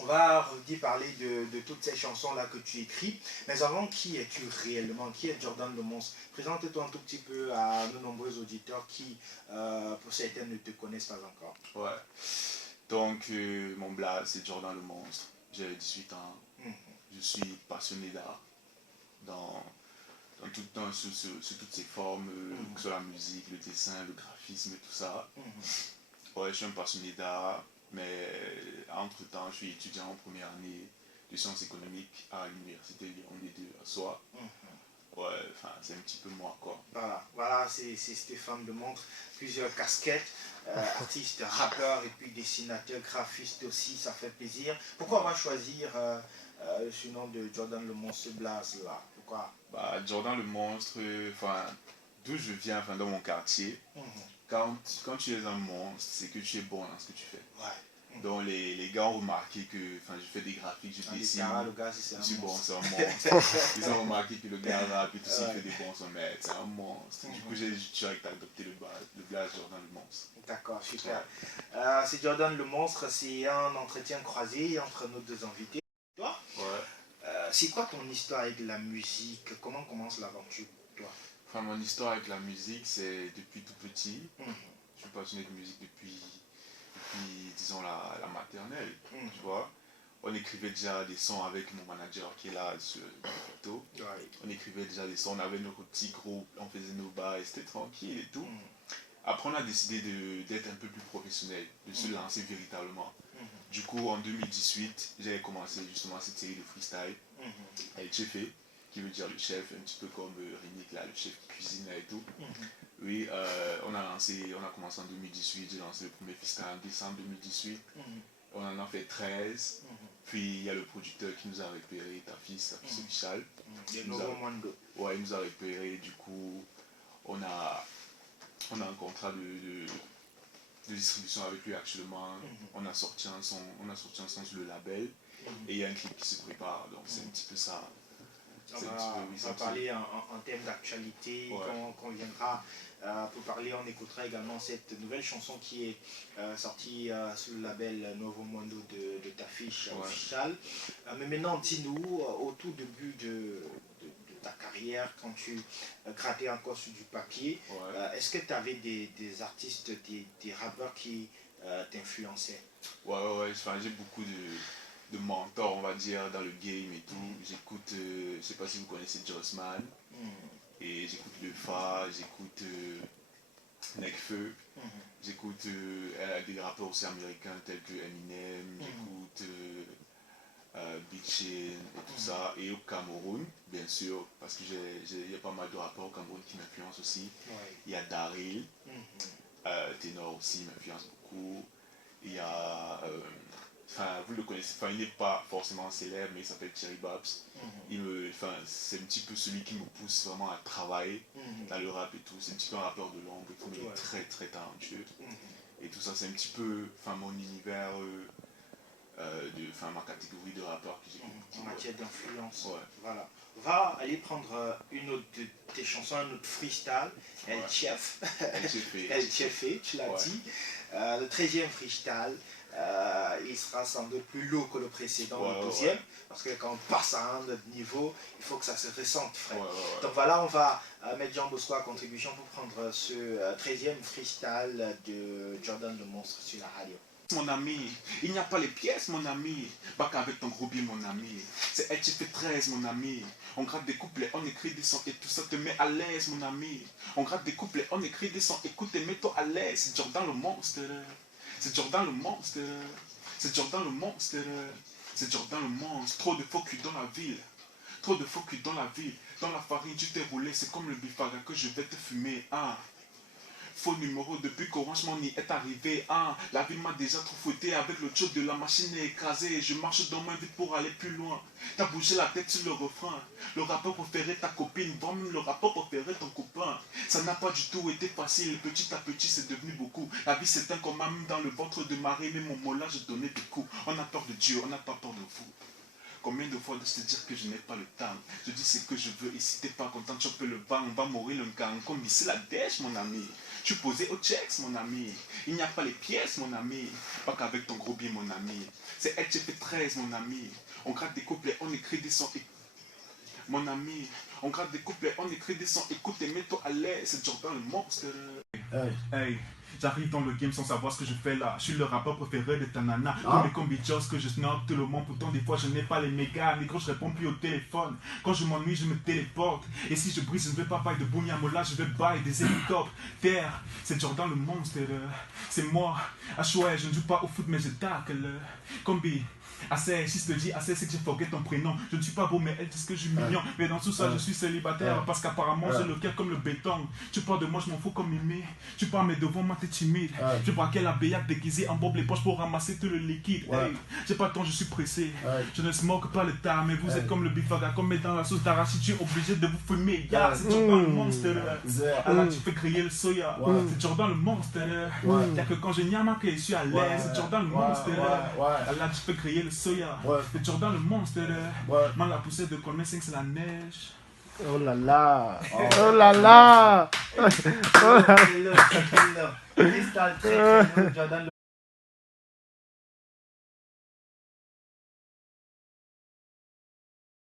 On va revenir parler de toutes ces chansons-là que tu écris. Mais avant, qui es-tu réellement? Qui est Jordan le Monstre? Présente-toi un tout petit peu à nos nombreux auditeurs qui, pour certains, ne te connaissent pas encore. Ouais. Donc, mon blaze, c'est Jordan le Monstre. J'ai 18 ans. Je suis passionné d'art sur toutes ses formes, que ce soit la musique, le dessin, le graphisme, tout ça. Ouais, je suis un passionné d'art, mais entre-temps, je suis étudiant en première année de sciences économiques à l'université Lyon des deux à Soie. Ouais, enfin, c'est un petit peu moi, quoi. Voilà, c'est Stéphane de Montre, plusieurs casquettes, artiste, rappeur et puis dessinateur, graphiste aussi, ça fait plaisir. Pourquoi on va choisir ce nom de Jordan le Monstre, ce blaze là? Pourquoi? Bah, Jordan le Monstre, enfin, d'où je viens, enfin, dans mon quartier, quand tu es un monstre, c'est que tu es bon dans ce que tu fais. Ouais. Donc les gars ont remarqué que je fais des graphiques, je dessine. Le gars, c'est un bon, monstre. c'est un monstre. Ils ont remarqué que le gars rappe et tout ça, il fait des bons sons, mais c'est un monstre. Du coup, j'ai direct adopté le blaze Jordan le Monstre. D'accord, super. C'est Jordan le Monstre, c'est un entretien croisé entre nos deux invités. Toi, c'est quoi ton histoire avec la musique? Comment commence l'aventure pour toi? Enfin, mon histoire avec la musique, c'est depuis tout petit. Je suis passionné de musique depuis disons, la maternelle, tu vois. On écrivait déjà des sons avec mon manager qui est là sur la photo. On écrivait déjà des sons, on avait notre petit groupe, on faisait nos bars et c'était tranquille et tout. Après, on a décidé d'être un peu plus professionnel, de se lancer véritablement. Du coup, en 2018, j'ai commencé justement cette série de freestyle avec Chefé, qui veut dire le chef, un petit peu comme Rénick, là, le chef qui cuisine là et tout. Oui, on a commencé en 2018, j'ai lancé le premier freestyle en décembre 2018. On en a fait 13. Puis il y a le producteur qui nous a repéré, ta fils Michal. Ouais, il nous a repéré, du coup, on a un contrat de distribution avec lui actuellement. On a sorti un son sur le label. Et il y a un clip qui se prépare, donc c'est un petit peu ça. On va parler en termes d'actualité, quand on viendra pour parler, on écoutera également cette nouvelle chanson qui est sortie sur le label Novo Mundo de ta fiche officielle. Mais maintenant, dis-nous, au tout début de ta carrière, quand tu grattais encore sur du papier, est-ce que tu avais des artistes, des rappeurs qui t'influençaient? Ouais, j'ai beaucoup de mentors, on va dire, dans le game et tout. J'écoute, je sais pas si vous connaissez Jossman, et j'écoute Le Fa, j'écoute Nekfeu, j'écoute des rappeurs aussi américains tels que Eminem, j'écoute Big Sean et tout ça, et au Cameroun, bien sûr, parce que il y a pas mal de rappeurs au Cameroun qui m'influencent aussi. Il y a Daryl, ténor aussi m'influence beaucoup. Il y a vous le connaissez, il n'est pas forcément célèbre, mais il s'appelle Thierry Babs. C'est un petit peu celui qui me pousse vraiment à travailler dans le rap et tout. C'est un petit peu un rappeur de l'ombre et tout, mais il est très très talentueux. Et tout ça, c'est un petit peu mon univers, ma catégorie de rappeurs que j'écoute. En matière d'influence. Voilà. On va aller prendre une autre de tes chansons, un autre freestyle, El Chef. El Chef, tu l'as dit. Le 13e freestyle. Il sera sans doute plus lourd que le précédent, le 12e, parce que quand on passe à un autre niveau, il faut que ça se ressente, frère. Donc voilà, on va mettre Jean Bosco à contribution pour prendre ce 13e freestyle de Jordan le Monstre sur la radio. Mon ami, il n'y a pas les pièces, mon ami. Bac avec ton gros billet, mon ami. C'est LTP 13, mon ami. On gratte des couplets, on écrit des sons et tout ça te met à l'aise, mon ami. On gratte des couplets, on écrit des sons, écoute et mets-toi à l'aise. C'est Jordan le Monstre. C'est Jordan le Monstre. C'est Jordan le Monstre. C'est Jordan le Monstre. Trop de faux cul dans la ville. Trop de faux cul dans la ville. Dans la farine, tu t'es roulé. C'est comme le bifaga que je vais te fumer. Faux numéro depuis qu'Orange Money est arrivé. La ville m'a déjà trop fouetté avec le show de la machine est écrasée. Je marche dans ma vie pour aller plus loin. T'as bougé la tête sur le refrain. Le rappeur préféré ta copine, voire même le rappeur préféré ton copain. Ça n'a pas du tout été facile. Petit à petit c'est devenu beaucoup. La vie c'est un commun même dans le ventre de Marie. Mais mon mot là je donnais des coups. On a peur de Dieu, on n'a pas peur de vous. Combien de fois de te dire que je n'ai pas le temps? Je dis ce que je veux et si t'es pas content, tu peux le vendre, on va mourir le gang. Comme c'est la dèche, mon ami. Je suis posé au checks, mon ami. Il n'y a pas les pièces, mon ami. Pas qu'avec ton gros bien, mon ami. C'est LGP13, mon ami. On gratte des couplets, on écrit des sons. Mon ami, on gratte des couplets, on écrit des sons. Écoute et mets-toi à l'aise. C'est Jordan le monstre. Hey. J'arrive dans le game sans savoir ce que je fais là. Je suis le rappeur préféré de ta nana. Comme les combijos que je snob tout le monde. Pourtant des fois je n'ai pas les mégas. Mais quand je réponds plus au téléphone. Quand je m'ennuie je me téléporte. Et si je brise je ne vais pas bailler de Bouniamola. Je vais bailler des hélicoptères. C'est Jordan le monstre. C'est moi. À choix je ne joue pas au foot mais je tacle. Combi. Assez, si je te dis assez, c'est que je forget ton prénom. Je ne suis pas beau, mais elle dit que je suis mignon. Mais dans tout ça, je suis célibataire parce qu'apparemment, j'ai le cœur comme le béton. Tu parles de moi, je m'en fous comme Mimi. Tu parles, mais devant moi, t'es timide. Je braquais la béac déguisée en bob les poches pour ramasser tout le liquide. Hey, j'ai pas le temps, je suis pressé. Je ne smoke pas le tard, mais vous êtes comme le bifaga, comme dans la sauce d'arachide. Tu es obligé de vous fumer. Yeah, c'est Jordan le monstre. Là, tu fais griller le soya. C'est Jordan le monstre. Y'a que quand je niama que je suis à l'aise. C'est Jordan le monstre. Là, tu fais griller le soya. C'est Jordan le monstre. Man, la poussée de Colmé 5, c'est la neige. Oh là là. Oh là là. Jordan